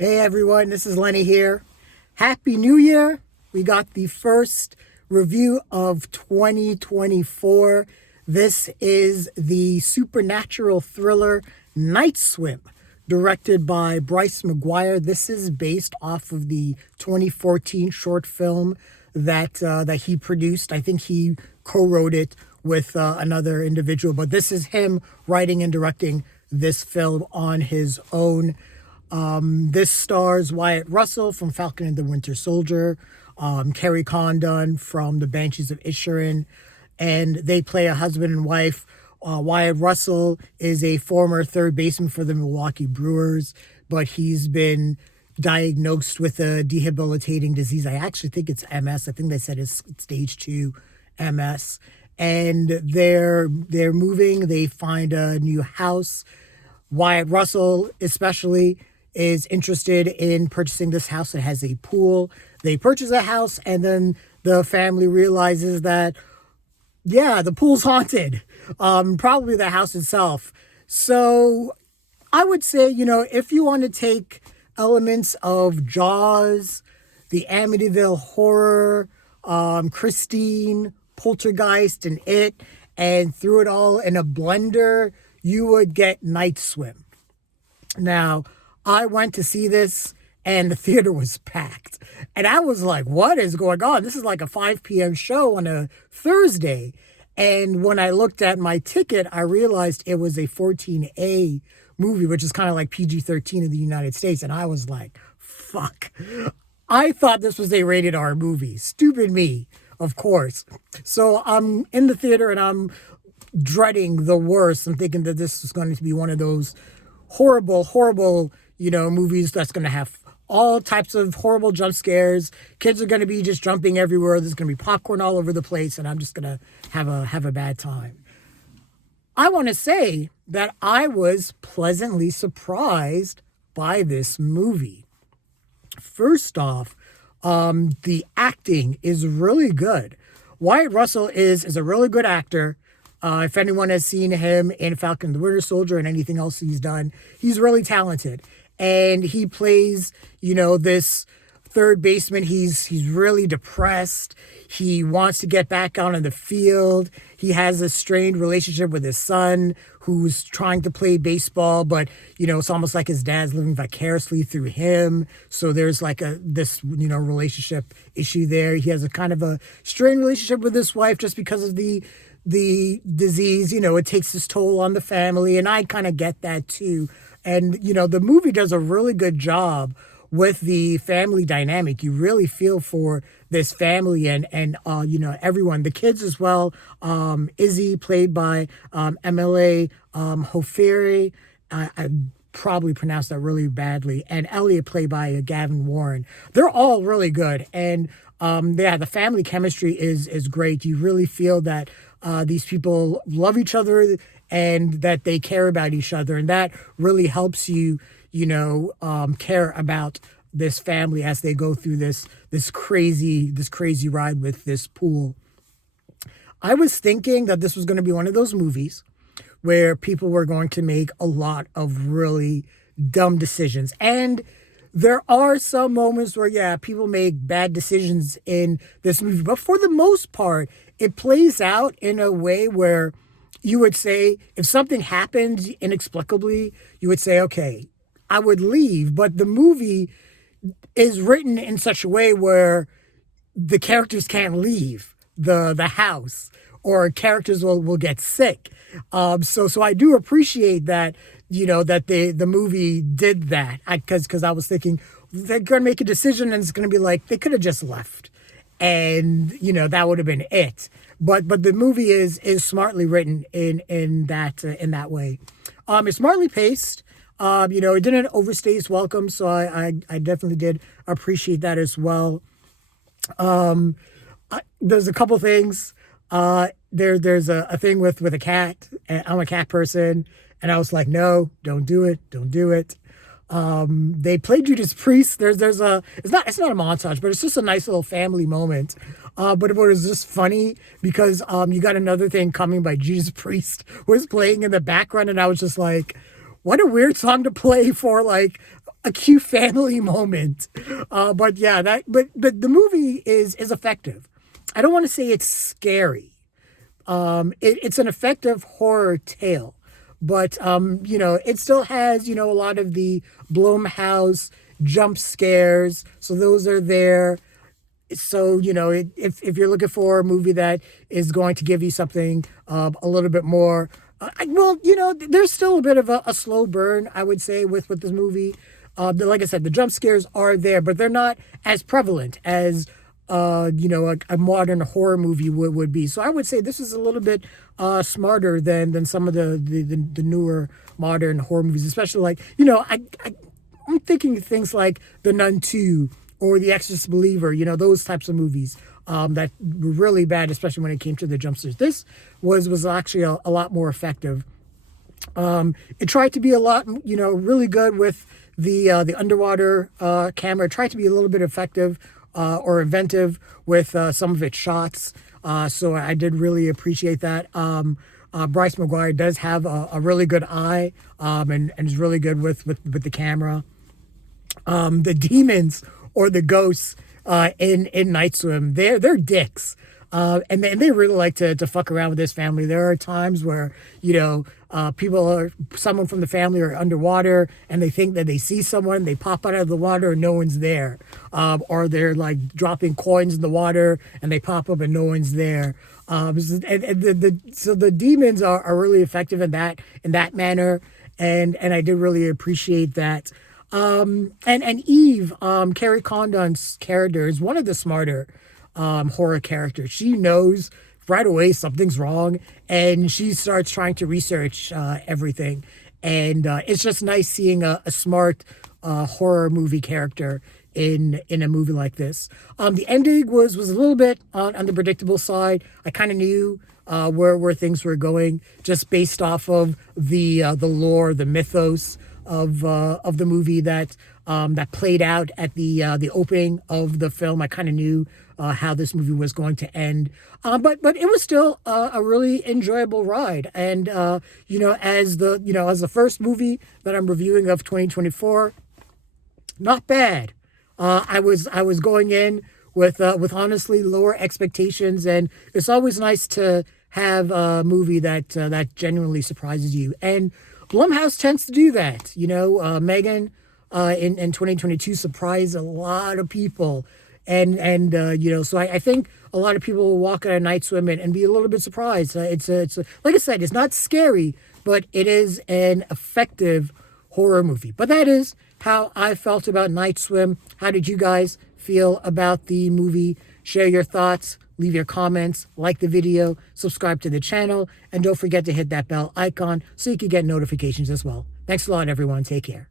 Hey everyone, this is Lenny here. Happy New Year. We got the first review of 2024. This is the supernatural thriller Night Swim, directed by Bryce McGuire. This is based off of the 2014 short film that he produced. I think he co-wrote it with another individual, but this is him writing and directing this film on his own. This stars Wyatt Russell from Falcon and the Winter Soldier, Kerry Condon from The Banshees of Inisherin, and they play a husband and wife. Wyatt Russell is a former third baseman for the Milwaukee Brewers, but he's been diagnosed with a debilitating disease. I actually think it's MS. I think they said it's stage 2 MS. And they're moving. They find a new house. Wyatt Russell especially is interested in purchasing this house that has a pool. They purchase a house, and then the family realizes that, yeah, the pool's haunted. Probably the house itself. So I would say, if you want to take elements of Jaws, the Amityville Horror, Christine, Poltergeist, and It, and threw it all in a blender, you would get Night Swim. Now, I went to see this, and the theater was packed. And I was like, what is going on? This is like a 5 p.m. show on a Thursday. And when I looked at my ticket, I realized it was a 14A movie, which is kind of like PG-13 in the United States. And I was like, fuck. I thought this was a rated R movie. Stupid me, of course. So I'm in the theater and I'm dreading the worst. I'm thinking that this is going to be one of those horrible, movies that's going to have all types of horrible jump scares. Kids are going to be just jumping everywhere. There's going to be popcorn all over the place, and I'm just going to have a bad time. I want to say that I was pleasantly surprised by this movie. First off, the acting is really good. Wyatt Russell is a really good actor. If anyone has seen him in Falcon and the Winter Soldier and anything else he's done, he's really talented. And he plays, this third baseman. He's really depressed. He wants to get back out on the field. He has a strained relationship with his son who's trying to play baseball, but, it's almost like his dad's living vicariously through him. So there's like this relationship issue there. He has a kind of a strained relationship with his wife just because of the disease. It takes its toll on the family, and I kind of get that too. And the movie does a really good job with the family dynamic. You really feel for this family and everyone, the kids as well. Izzy, played by Amélie, Hoeferle, I probably pronounced that really badly, and Elliot, played by Gavin Warren. They're all really good, and the family chemistry is great. You really feel that these people love each other and that they care about each other, and that really helps you, care about this family as they go through this crazy ride with this pool. I was thinking that this was going to be one of those movies where people were going to make a lot of really dumb decisions, and there are some moments where, people make bad decisions in this movie, but for the most part, it plays out in a way where you would say, if something happens inexplicably, you would say, okay, I would leave. But the movie is written in such a way where the characters can't leave the house, or characters will get sick. So I do appreciate that, that the movie did that. Because I was thinking, they're going to make a decision and it's going to be like, they could have just left. And, that would have been it. But the movie is smartly written in that way. It's smartly paced. It didn't overstay its welcome, so I definitely did appreciate that as well. There's a couple things. There's a thing with a cat. I'm a cat person, and I was like, no, don't do it. They played Judas Priest. It's not a montage, but it's just a nice little family moment. But it was just funny because you got Another Thing Coming by Judas Priest was playing in the background, and I was just like, what a weird song to play for like a cute family moment. But yeah, but the movie is effective. I don't want to say it's scary. It's an effective horror tale, but it still has a lot of the Blumhouse jump scares. So those are there. So if you're looking for a movie that is going to give you something a little bit more, there's still a bit of a slow burn, I would say, with this movie. Like I said, the jump scares are there, but they're not as prevalent as a modern horror movie would be. So I would say this is a little bit smarter than some of the newer modern horror movies, especially like I'm thinking things like The Nun 2 or The Exorcist Believer, those types of movies that were really bad, especially when it came to the jump scares. This was actually a lot more effective. It tried to be a lot, really good with the underwater camera. It tried to be a little bit effective or inventive with some of its shots. So I did really appreciate that. Bryce McGuire does have a really good eye and is really good with the camera. The demons or the ghosts in Night Swim, they're dicks. And they really like to fuck around with this family. There are times where, someone from the family are underwater and they think that they see someone, they pop out of the water and no one's there. Or they're like dropping coins in the water and they pop up and no one's there. So the demons are really effective in that manner. And I did really appreciate that. And Eve, Kerry Condon's character is one of the smarter horror characters. She knows right away something's wrong, and she starts trying to research everything. And it's just nice seeing a smart horror movie character in a movie like this. The ending was a little bit on the predictable side. I kind of knew where things were going just based off of the lore, the mythos of the movie that played out at the opening of the film. I kind of knew how this movie was going to end, but it was still a really enjoyable ride. And as the first movie that I'm reviewing of 2024, not bad. I was going in with honestly lower expectations, and it's always nice to have a movie that genuinely surprises you. And Blumhouse tends to do that. Megan in 2022 surprised a lot of people. And so I think a lot of people will walk out of Night Swim and be a little bit surprised. It's like I said, it's not scary, but it is an effective horror movie. But that is how I felt about Night Swim. How did you guys feel about the movie? Share your thoughts. Leave your comments, like the video, subscribe to the channel, and don't forget to hit that bell icon so you can get notifications as well. Thanks a lot, everyone. Take care.